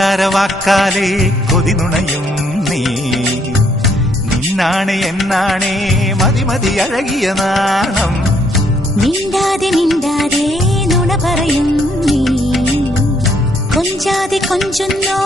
പഞ്ചാരവാക്കാലേ കൊതിനുണയും നീ നിന്നാണേ എന്നാണേ മതി മതി അഴകിയ നാണം മിണ്ടാതെ മിണ്ടാതെ നുണ പറയും നീ കൊഞ്ചാതെ കൊഞ്ചുന്നോ